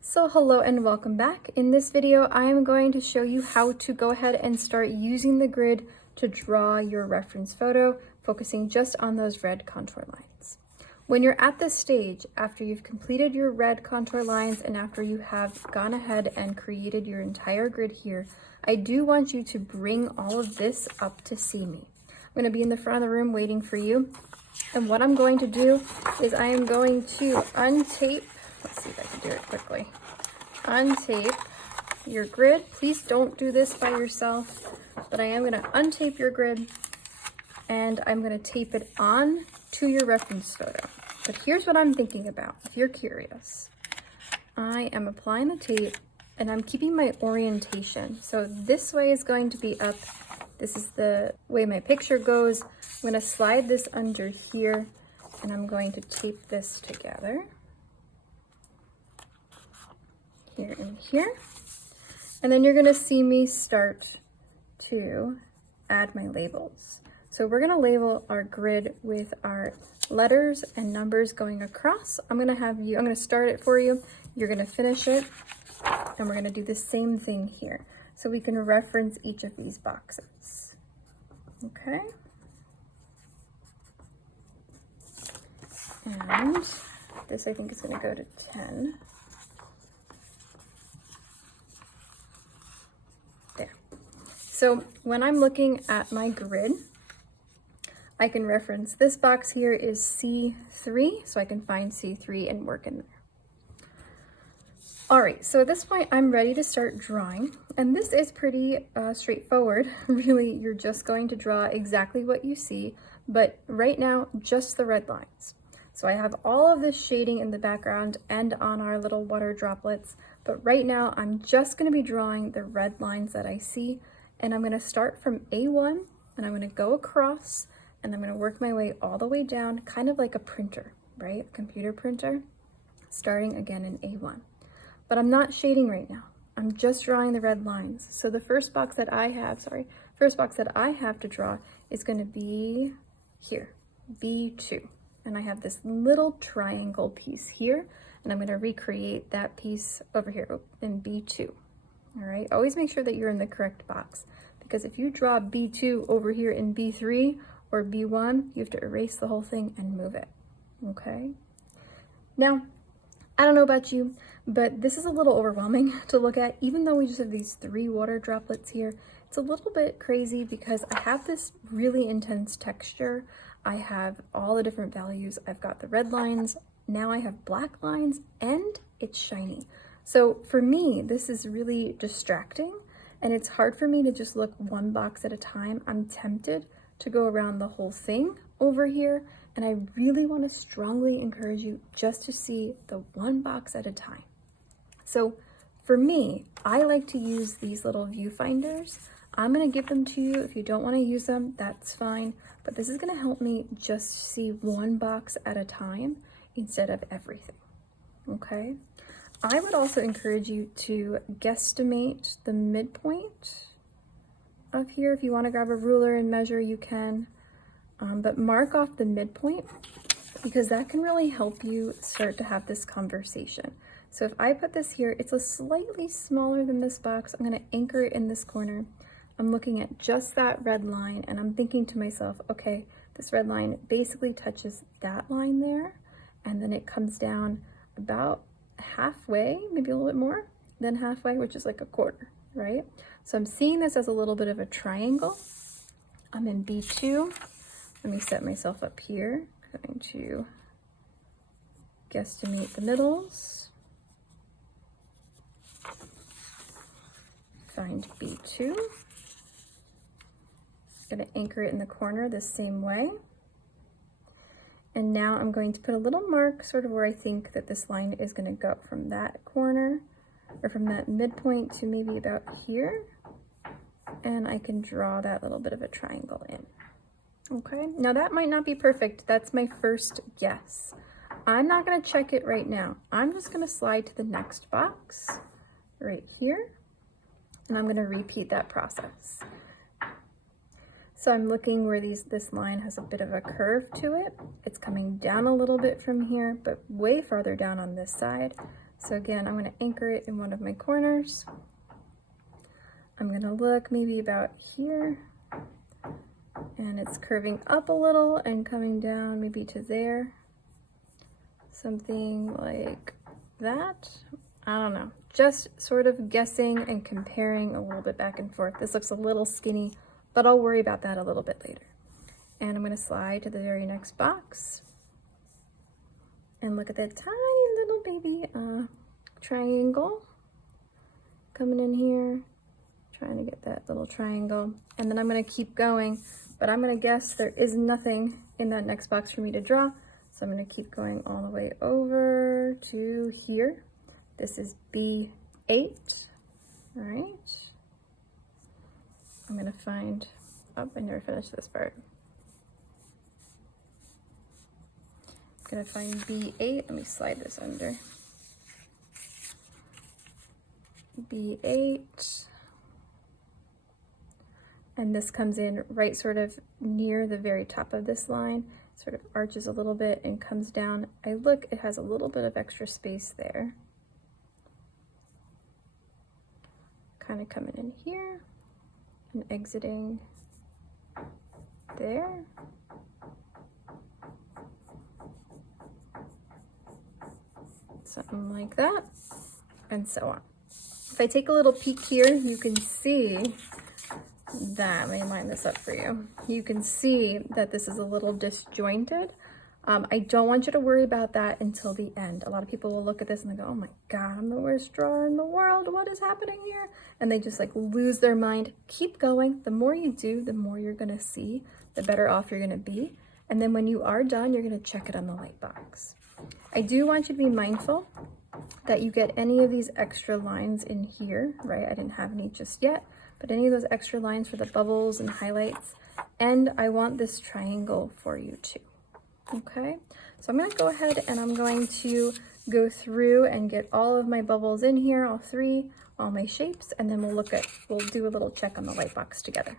So hello and welcome back. In this video, I am going to show you how to go ahead and start using the grid to draw your reference photo, focusing just on those red contour lines. When you're at this stage, after you've completed your red contour lines and after you have gone ahead and created your entire grid here, I do want you to bring all of this up to see me. I'm going to be in the front of the room waiting for you. And what I'm going to do is I am going to untape, let's see if I can do it quickly. Untape your grid. Please don't do this by yourself, but I am going to untape your grid and I'm going to tape it on to your reference photo. But here's what I'm thinking about, if you're curious. I am applying the tape and I'm keeping my orientation. So this way is going to be up. This is the way my picture goes. I'm going to slide this under here and I'm going to tape this together. Here and here. And then you're going to see me start to add my labels. So we're going to label our grid with our letters and numbers going across. I'm going to start it for you. You're going to finish it. And we're going to do the same thing here. So we can reference each of these boxes. Okay. And this I think is going to go to 10. There. So when I'm looking at my grid, I can reference this box here is C3, so I can find C3 and work in there. All right, so at this point, I'm ready to start drawing, and this is pretty straightforward. Really, you're just going to draw exactly what you see, but right now, just the red lines. So I have all of this shading in the background and on our little water droplets, but right now, I'm just gonna be drawing the red lines that I see, and I'm gonna start from A1, and I'm gonna go across, and I'm gonna work my way all the way down, kind of like a printer, right? A computer printer, starting again in A1. But I'm not shading right now. I'm just drawing the red lines. So the first box that I have to draw is going to be here, B2. And I have this little triangle piece here, and I'm going to recreate that piece over here in B2. All right, always make sure that you're in the correct box, because if you draw B2 over here in B3 or B1, you have to erase the whole thing and move it, okay? Now, I don't know about you, but this is a little overwhelming to look at. Even though we just have these 3 water droplets here, it's a little bit crazy because I have this really intense texture. I have all the different values. I've got the red lines, now I have black lines, and it's shiny. So for me, this is really distracting, and it's hard for me to just look one box at a time. I'm tempted to go around the whole thing over here, and I really want to strongly encourage you just to see the one box at a time. So for me, I like to use these little viewfinders. I'm going to give them to you. If you don't want to use them, that's fine. But this is going to help me just see one box at a time instead of everything. Okay? I would also encourage you to guesstimate the midpoint of here. If you want to grab a ruler and measure, you can. But mark off the midpoint, because that can really help you start to have this conversation. So if I put this here, it's a slightly smaller than this box. I'm going to anchor it in this corner. I'm looking at just that red line, and I'm thinking to myself, okay, this red line basically touches that line there, and then it comes down about halfway, maybe a little bit more than halfway, which is like a quarter, right? So I'm seeing this as a little bit of a triangle. I'm in B2. Let me set myself up here. I'm going to guesstimate the middles. Find B2. I'm going to anchor it in the corner the same way. And now I'm going to put a little mark sort of where I think that this line is going to go from that corner, or from that midpoint to maybe about here. And I can draw that little bit of a triangle in. Okay, now that might not be perfect. That's my first guess. I'm not going to check it right now. I'm just going to slide to the next box right here, and I'm going to repeat that process. So I'm looking where this line has a bit of a curve to it. It's coming down a little bit from here, but way farther down on this side. So again, I'm going to anchor it in one of my corners. I'm going to look maybe about here, and it's curving up a little and coming down maybe to there. Something like that. I don't know. Just sort of guessing and comparing a little bit back and forth. This looks a little skinny, but I'll worry about that a little bit later. And I'm going to slide to the very next box. And look at that tiny little baby triangle coming in here. Trying to get that little triangle. And then I'm going to keep going, but I'm going to guess there is nothing in that next box for me to draw. So I'm going to keep going all the way over to here. This is B8. All right. I'm going to find, oh, I never finished this part. I'm going to find B8. Let me slide this under. B8. And this comes in right sort of near the very top of this line, sort of arches a little bit and comes down. It has a little bit of extra space there. Kind of coming in here and exiting there. Something like that, and so on. If I take a little peek here, you can see that, let me line this up for you. You can see that this is a little disjointed. I don't want you to worry about that until the end. A lot of people will look at this and they go, oh my God, I'm the worst drawer in the world. What is happening here? And they just like lose their mind. Keep going. The more you do, the more you're gonna see, the better off you're gonna be. And then when you are done, you're gonna check it on the white box. I do want you to be mindful that you get any of these extra lines in here, right? I didn't have any just yet, but any of those extra lines for the bubbles and highlights. And I want this triangle for you too. Okay, so I'm going to go ahead and I'm going to go through and get all of my bubbles in here, all three, all my shapes, and then we'll do a little check on the white box together.